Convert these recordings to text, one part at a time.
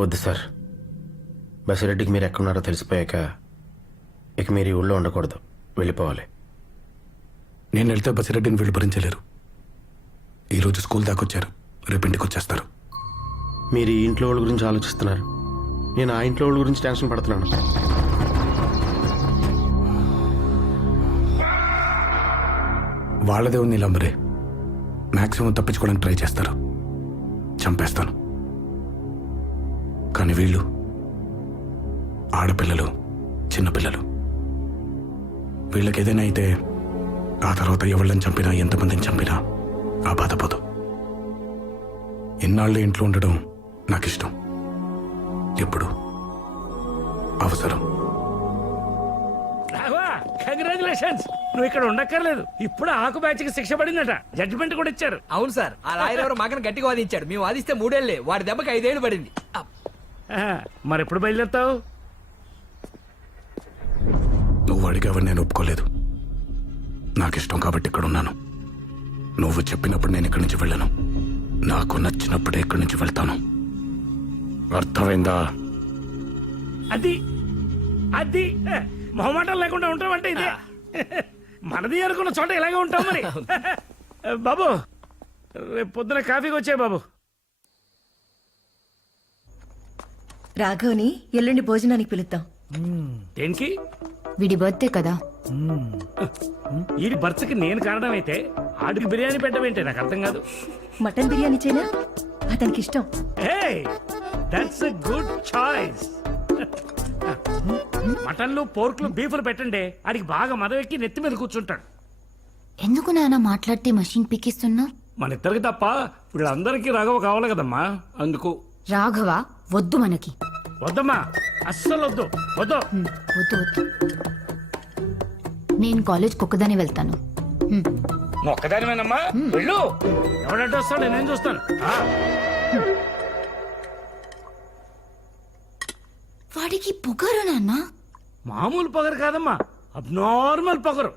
వద్దు సార్. బసిరెడ్డికి మీరు ఎక్కడున్నారో తెలిసిపోయాక ఇక మీరు ఈ ఊళ్ళో ఉండకూడదు, వెళ్ళిపోవాలి. నేను వెళ్తే బసిరెడ్డిని వీళ్ళు భరించలేరు. ఈరోజు స్కూల్ దాకా వచ్చారు, రేపు ఇంటికి వచ్చేస్తారు. మీరు ఈ ఇంట్లో వాళ్ళ గురించి ఆలోచిస్తున్నారు, నేను ఆ ఇంట్లో వాళ్ళ గురించి టెన్షన్ పడుతున్నాను. వాళ్ళదే ఉంది లంబరే. మ్యాక్సిమం తప్పించుకోవడానికి ట్రై చేస్తారు, చంపేస్తాను. కానీ వీళ్ళు ఆడపిల్లలు, చిన్నపిల్లలు. వీళ్ళకి ఏదైనా అయితే ఆ తర్వాత ఎవళ్ళని చంపినా, ఎంతమందిని చంపినా ఆ బాధపోదు. ఇన్నాళ్ళు ఇంట్లో ఉండడం నాకు ఇష్టం. ఎప్పుడు అవసరం. కంగ్రాచులేషన్స్, నువ్వు ఇక్కడ ఉండక్కర్లేదు. ఇప్పుడు ఆకు బ్యాచ్ కి శిక్ష పడిందట, జడ్జిమెంట్ కూడా ఇచ్చారు. అవును సార్, ఆ లాయర్ ఎవరు మాకని గట్టిగా వాదించాడు. మేము వాదిస్తే 3 ఏళ్లే, వాడి దెబ్బకి 5 ఏళ్ళు పడింది. మరి ఎప్పుడు బయలుదేరుతావు? నువ్వు అడిగావని నేను ఒప్పుకోలేదు. నాకు ఇష్టం కాబట్టి ఇక్కడ ఉన్నాను. నువ్వు చెప్పినప్పుడు నేను ఇక్కడి నుంచి వెళ్ళను. నాకు నచ్చినప్పుడే ఇక్కడి నుంచి వెళ్తాను. అర్థమైందా? అది అది మొహమాటం లేకుండా ఉంటామంటే ఇదే. మనది అనుకున్న చోట ఇలాగే ఉంటాం మరి. బాబు, రేపు పొద్దున కాఫీకి వచ్చాయి బాబు. రాఘవ్ని ఎల్లుండి భోజనానికి పిలుద్దాం. దేనికి? వీడి బర్త్డే కదా. ఈ బర్త్కి నేను కారణం అయితే ఆడికి బిర్యానీ పెట్టవేంటే నాకు అర్థం కాదు. మటన్ బిర్యానీ చేయనా, అతనికి ఇష్టం. That's a good choice. మటన్లు, పోర్కులు, బీఫ్లు పెట్టండి, ఆడికి బాగా మదవెక్కి నెత్తి మీద కూర్చుంటాడు. ఎందుకు నాన్న మాట్లాడితే మషిన్ పిక్కిస్తున్నా? మన ఇద్దరికి తప్ప వీళ్ళందరికీ రాఘవ కావాలి కదమ్మా, అందుకు. రాఘవ వద్దు మనకి. వద్దమ్మా, అస్సలు వద్దు. వద్దు వద్దు వద్దు. నేను కాలేజ్కి ఒక్కదానే వెళ్తాను. ఒక్కదానివేనమ్మా, వెళ్ళు. ఎవడంటే వస్తాడు, నేను చూస్తాను. వాడికి పొగరు నాన్న. మామూలు పొగరు కాదమ్మా, అబ్నార్మల్ పొగరు.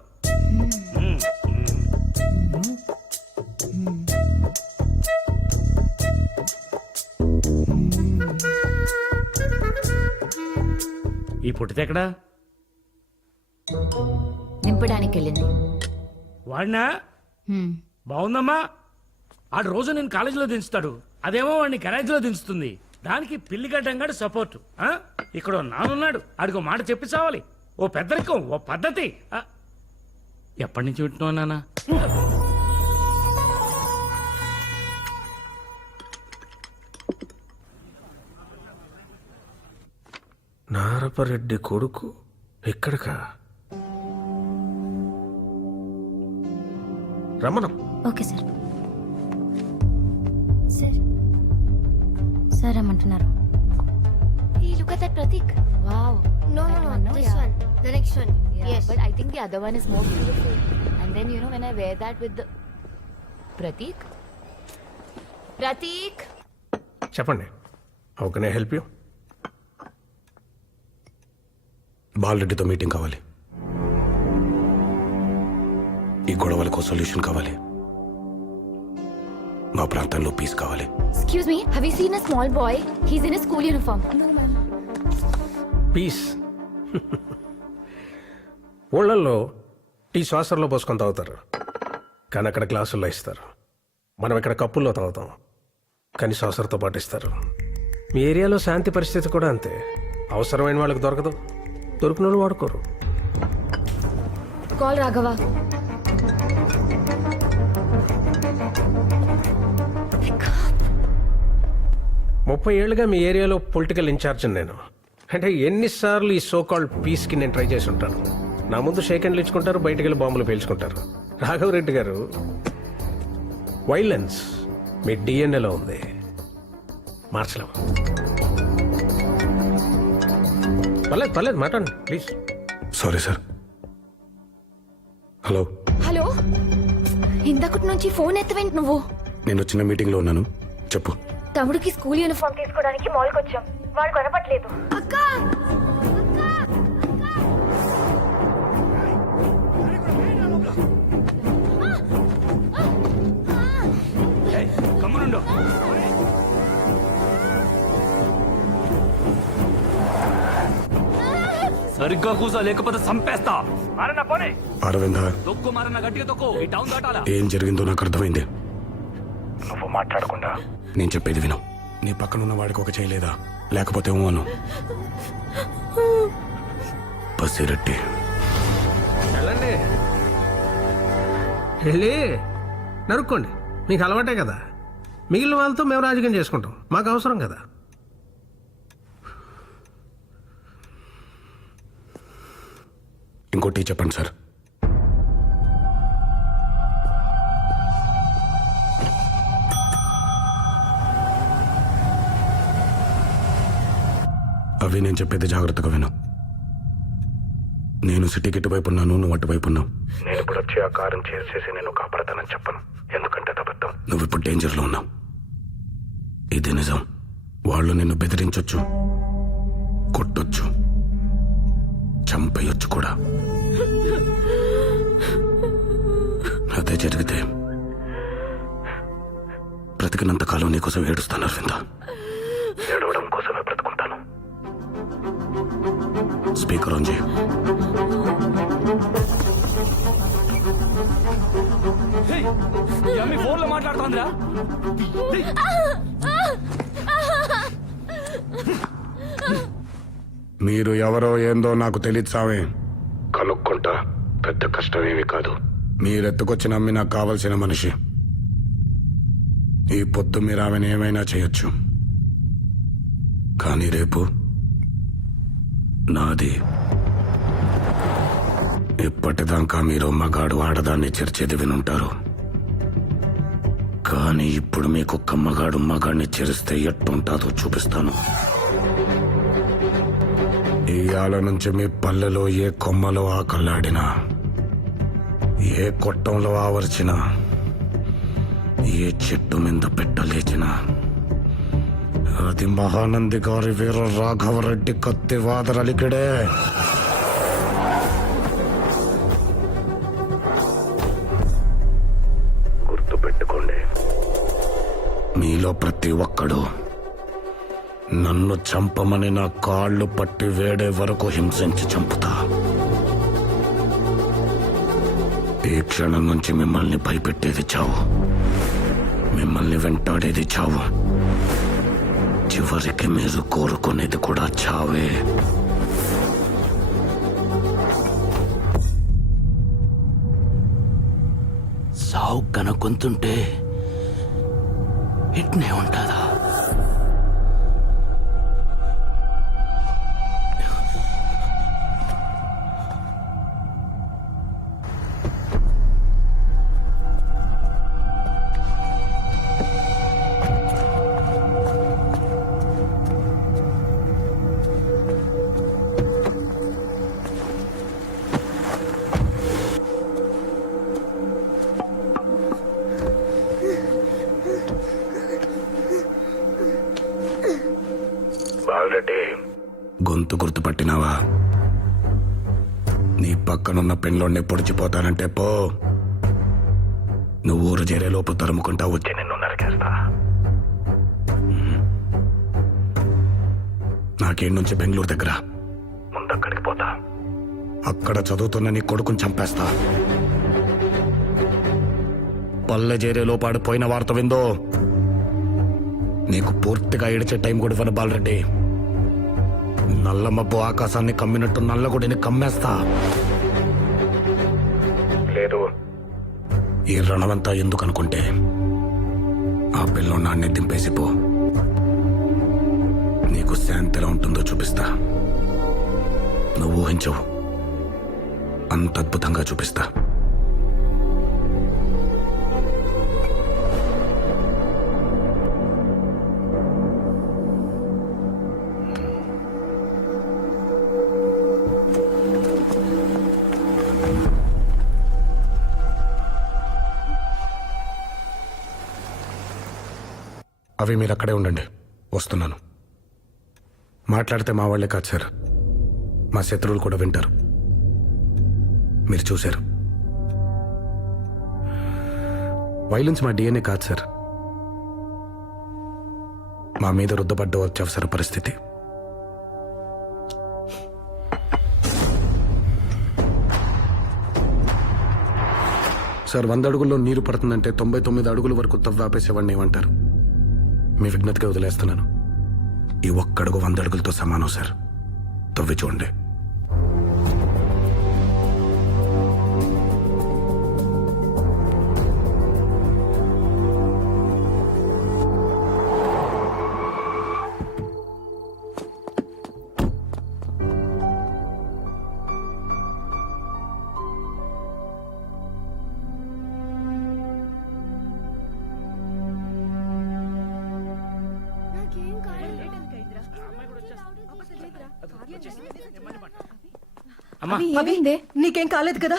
ఈ పుట్టితెక్కడా? నింపడానికి వెళ్ళింది. వాడినా? బాగుందమ్మా. ఆడు రోజు నేను కాలేజీలో దించుతాడు, అదేమో వాడిని గరాజ్లో దించుతుంది. దానికి పిల్లిగడ్డంగాడు సపోర్టు. ఇక్కడ నానున్నాడు, ఆడికో మాట చెప్పి చావాలి. ఓ పెద్దరికం, ఓ పద్ధతి. ఎప్పటి నుంచి వింటున్నావు నాన్న? నారపరెడ్డి కొడుకు ఎక్కడికా? రమ్మనం. Okay sir. సార్ సార్ ఏమంటున్నారు? Look at that, Pratik. Wow. No, this one. The next one. Yeah, Yes. but I think the other one is more beautiful. And then when I wear that with the Pratik. చెప్పండి, how can I help you? బాలరెడ్డితో meeting కావాలి. ఈ గొడవలకు solution కావాలి. మా ప్రాంతంలో piece కావాలి. Excuse me, have you seen a small boy? He's in a school uniform. No, ma'am. పీస్. ఊళ్ళల్లో టీ శ్వాసంలో పోసుకొని తాగుతారు, కానీ అక్కడ గ్లాసుల్లో ఇస్తారు. మనం ఇక్కడ కప్పుల్లో తాగుతాం, కానీ శ్వాసంతో పాటు ఇస్తారు. మీ ఏరియాలో శాంతి పరిస్థితి కూడా అంతే. అవసరమైన వాళ్ళకి దొరకదు, దొరికిన వాళ్ళు వాడుకోరు. Call Raghava. 30 ఏళ్ళుగా మీ ఏరియాలో పొలిటికల్ ఇన్ఛార్జ్ నేను. అంటే ఎన్నిసార్లు ఈ సో కాల్డ్ పీస్కి నేను ట్రై చేసి ఉంటాను. నా ముందు షేక్ హ్యాండ్లు ఇచ్చుకుంటారు, బయటకు వెళ్ళి బాంబులు పేల్చుకుంటారు. రాఘవరెడ్డి గారు, వైలెన్స్ మీ డిఎన్ఏలో ఉంది, మార్చలేము. పర్లేదు మాట్లాడండి please. Sorry sir. Hello. Hello, ఇంతకటి నుంచి ఫోన్ ఎత్తవేంటి నువ్వు? నేను చిన్న మీటింగ్లో ఉన్నాను, చెప్పు. తమ్ముడికి స్కూల్ యూనిఫామ్ తీసుకోవడానికి మాల్కి వచ్చాం, వాడు కనపట్లేదు. అక్క! కమ్మునుండు. సరిగ్గా కూసా లేకపోతే సంపేస్తా. అరవింద, తొక్కు మారన్న గట్టిగా తొక్కు. ఈ టౌన్ దాటాలా? ఏం జరిగిందో నాకు అర్థమైంది. నువ్వు మాట్లాడకుండా నేను చెప్పేది విను. నీ పక్కనున్న వాడికి ఒక చేయలేదా? లేకపోతే అను. పసిరెట్టి వెళ్ళండి, వెళ్ళి నరుక్కోండి. మీకు అలవాటే కదా. మిగిలిన వాళ్ళతో మేము రాజకీయం చేసుకుంటాం, మాకు అవసరం కదా. ఇంకోటి చెప్పండి సార్. అవి నేను చెప్పేది జాగ్రత్తగా విను. నేను సిటీకి ఇటువైపు ఉన్నాను, నువ్వు అటువైపు ఉన్నావు. నేను ఇప్పుడు వచ్చి ఆ కారం చేసేసి నేను కాపాడతానని చెప్పను, ఎందుకంటే అబద్ధం. నువ్వు ఇప్పుడు డేంజర్లో ఉన్నావు, ఇది నిజం. వాళ్ళు నిన్ను బెదిరించొచ్చు, కొట్టొచ్చు, చంపేయొచ్చు కూడా. అదే జరిగితే బ్రతికినంత కాలం నీకోసం ఏడుస్తాను అరవింద. ఏడవడం కోసమే బ్రతుకుంటాను. స్పీకర్ ఆన్ చేయి. ఫోన్ లో మాట్లాడుతోందిరా. మీరు ఎవరో ఏందో నాకు తెలియదు సామే, కనుక్కుంటా. పెద్ద కష్టమేమీ కాదు. మీరెత్తుకొచ్చి నమ్మి నాకు కావలసిన మనిషి. ఈ పొద్దు మీరు ఆమెను ఏమైనా చేయొచ్చు, కానీ రేపు నాది. ఇప్పటిదాకా మీరు మగాడు ఆడదాన్ని చేర్చేది వినుంటారు, కానీ ఇప్పుడు మీకు ఒక్క మగాడు మగాడిని చేరిస్తే ఎట్టుంటాదో చూపిస్తాను. ఇయాల నుంచి మీ పల్లెలో ఏ కొమ్మలో ఆకల్లాడినా, ఏ కొట్టంలో ఆవర్చినా, ఏ చెట్టు మీద పెట్టలేచినా అది మహానంది గారి వీర రాఘవరెడ్డి కత్తి వాదరలికిడే. గుర్తుపెట్టుకోండి, మీలో ప్రతి ఒక్కడు నన్ను చంపమని నా కాళ్ళు పట్టి వేడే వరకు హింసించి చంపుతా. ఈ క్షణం నుంచి మిమ్మల్ని భయపెట్టేది చావు, మిమ్మల్ని వెంటాడేది చావు, చివరికి మీరు కోరుకునేది కూడా చావే. సావు కనుక్కుంటుంటే ఇట్నే ఉంటుందా? గొంతు గుర్తుపట్టినావా? నీ పక్కనున్న పెన్లోనే పొడిచిపోతానంటే పో. నువ్వు ఊరు చేరేలోపు తరుముకుంటా వచ్చి నిన్ను నరికేస్తా. నాకేం నుంచి బెంగళూరు దగ్గర, ముందక్కడికి పోతా. అక్కడ చదువుతున్న నీ కొడుకుని చంపేస్తా. పల్లె చేరేలోపు ఆడిపోయిన వార్త విందో నీకు పూర్తిగా ఏడిచే టైం కూడా ఇవ్వను బాలరెడ్డి. నల్ల మబ్బు ఆకాశాన్ని కమ్మినట్టు నల్లగుడిని కమ్మేస్తా. లేదు, ఈ రణమంతా ఎందుకు అనుకుంటే ఆ పిల్లోన్నాన్ని దింపేసిపో. నీకు శాంతి ఎలా ఉంటుందో చూపిస్తా. నువ్వు ఊహించవు, అంత అద్భుతంగా చూపిస్తా. అవి మీరు అక్కడే ఉండండి, వస్తున్నాను. మాట్లాడితే మా వాళ్ళే కాదు సార్, మా శత్రువులు కూడా వింటారు. మీరు చూశారు, వైలెన్స్ మా డిఎన్ఏ కాదు సార్, మా మీద రుద్దపడ్డ అత్యవసర పరిస్థితి. సార్ 100 అడుగుల్లో నీరు పడుతుందంటే 99 అడుగుల వరకు తవ్వాపేసేవాడిని ఏమంటారు? మీ విజ్ఞతగా వదిలేస్తున్నాను. ఈ ఒక్కడుగు 100 అడుగులతో సమానం సార్. తవ్వి చూడండి. అమ్మా అవిందే నీకేం కాలేదు కదా?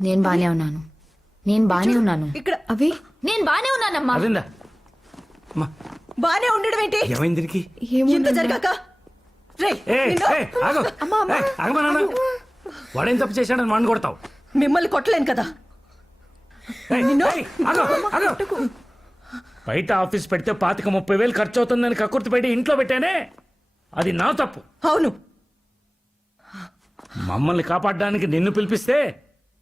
నేను బానే ఉన్నాను. ఇక్కడ అవి నేను బానే ఉన్నానమ్మా. అదేందా అమ్మా బానే ఉండడం ఏంటి? ఏమైంది దీనికి? ఇంత జరగాక రేయ్, ఏయ్, నిన్ను- ఏయ్, ఆగు. ఏయ్, ఆగమా నాన్న. వాడేం తప్పు చేశాడని వాడిని కొడతావు? మిమ్మల్ని కొట్టలేను కదా. ఏయ్, నిన్ను- ఏయ్, ఆగు, ఆగు. బయట ఆఫీస్ పెడితే 25,000-30,000 ఖర్చు అవుతుందని కక్కుర్తి పెట్టి ఇంట్లో పెట్టానే, అది నా తప్పు. అవును, మమ్మల్ని కాపాడడానికి నిన్ను పిలిపిస్తే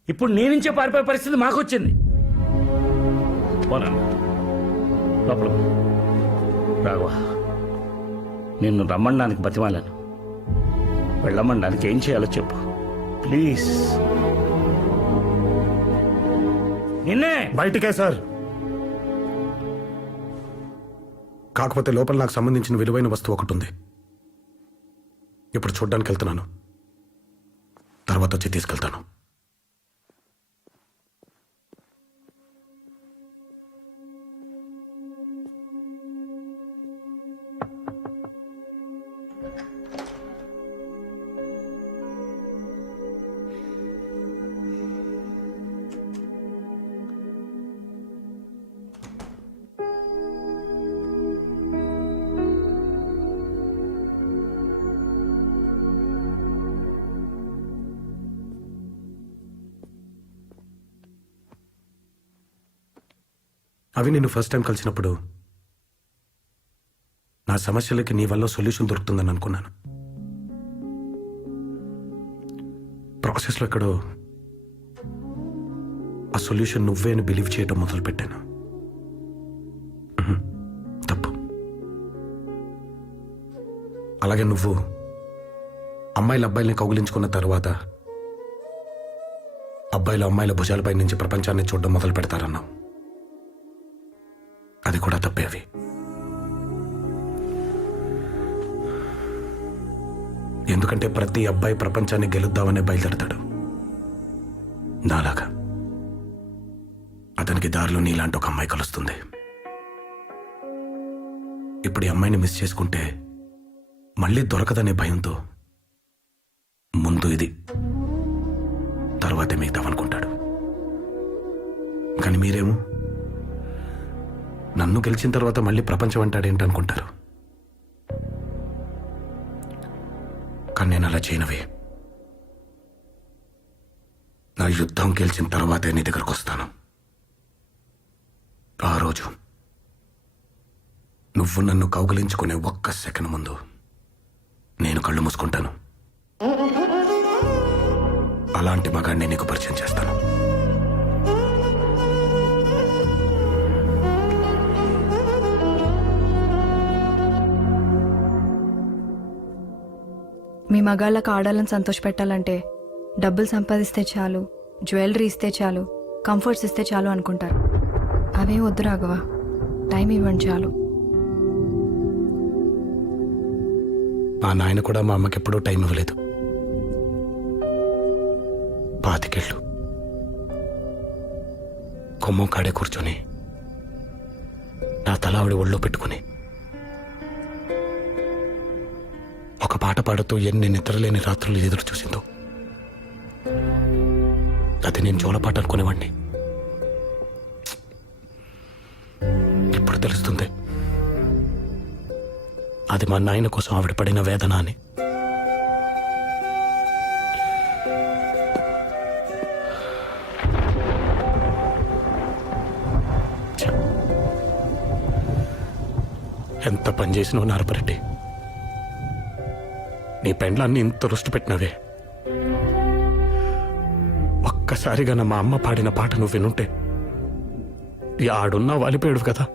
ఇప్పుడు నీ నుంచే పారిపోయే పరిస్థితి మాకు వచ్చింది. పోనన్నా లోపల పో. రాఘవ, నిన్ను రమ్మడానికి బతిమాలను, వెళ్ళమనడానికి ఏం చేయాలో చెప్పు ప్లీజ్. నిన్నే బయటికే సార్. కాకపోతే లోపల నాకు సంబంధించిన విలువైన వస్తువు ఒకటి ఉంది. ఇప్పుడు చూడ్డానికి వెళ్తున్నాను, తర్వాత వచ్చి తీసుకెళ్తాను. అవి నిన్ను ఫస్ట్ టైం కలిసినప్పుడు నా సమస్యలకి నీ వల్ల సొల్యూషన్ దొరుకుతుందని అనుకున్నాను. ప్రాసెస్లో ఎక్కడో ఆ సొల్యూషన్ నువ్వే అని బిలీవ్ చేయడం మొదలుపెట్టాను. తప్పు. అలాగే నువ్వు అమ్మాయిల అబ్బాయిల్ని కౌగిలించుకున్న తర్వాత అబ్బాయిలు అమ్మాయిల భుజాలపై నుంచి ప్రపంచాన్ని చూడడం మొదలు పెడతారన్నావు. అది కూడా తప్పేవి. ఎందుకంటే ప్రతి అబ్బాయి ప్రపంచాన్ని గెలుద్దామనే బయలుదేరతాడు నాలాగా. అతనికి దారిలో నీలాంటి ఒక అమ్మాయి కలుస్తుంది. ఇప్పుడు ఈ అమ్మాయిని మిస్ చేసుకుంటే మళ్ళీ దొరకదనే భయంతో ముందు ఇది, తర్వాతే మిగతావనుకుంటాడు. కానీ మీరేమో నన్ను గెలిచిన తర్వాత మళ్ళీ ప్రపంచం అంటాడేంటనుకుంటారు. కానీ నేను అలా చేయనవి. నా యుద్ధం గెలిచిన తర్వాతే నీ దగ్గరకు వస్తాను. ఆ రోజు నువ్వు నన్ను కౌగిలించుకునే ఒక్క సెకండ్ ముందు నేను కళ్ళు మూసుకుంటాను. అలాంటి మగాడిని నీకు పరిచయం చేస్తాను. మీ మగాళ్ళకు ఆడాలని సంతోషపెట్టాలంటే డబ్బులు సంపాదిస్తే చాలు, జ్యువెలరీ ఇస్తే చాలు, కంఫర్ట్స్ ఇస్తే చాలు అనుకుంటారు. అవే వద్దు రాఘవ, టైం ఇవ్వండి చాలు. మా నాయన కూడా మా అమ్మకి ఎప్పుడూ టైం ఇవ్వలేదు. 25 ఏళ్ళు కొమ్మం కాడే కూర్చొని నా తల ఆవిడ ఒళ్ళో పెట్టుకుని ఒక పాట పాడుతూ ఎన్ని నిద్రలేని రాత్రులు ఎదురు చూసిందో. అది నేను జోలపాట అనుకునేవాడిని. ఇప్పుడు తెలుస్తుంది అది మా నాయన కోసం ఆవిడ పడిన వేదన అని. ఎంత పని చేసినావు నారపరెడ్డి. నీ పెండ్లాన్ని ఇంత రుష్టి పెట్టినవే. ఒక్కసారిగా మా అమ్మ పాడిన పాట నువ్వు వినుంటే ఆడున్నా వాలిపోయాడు కదా.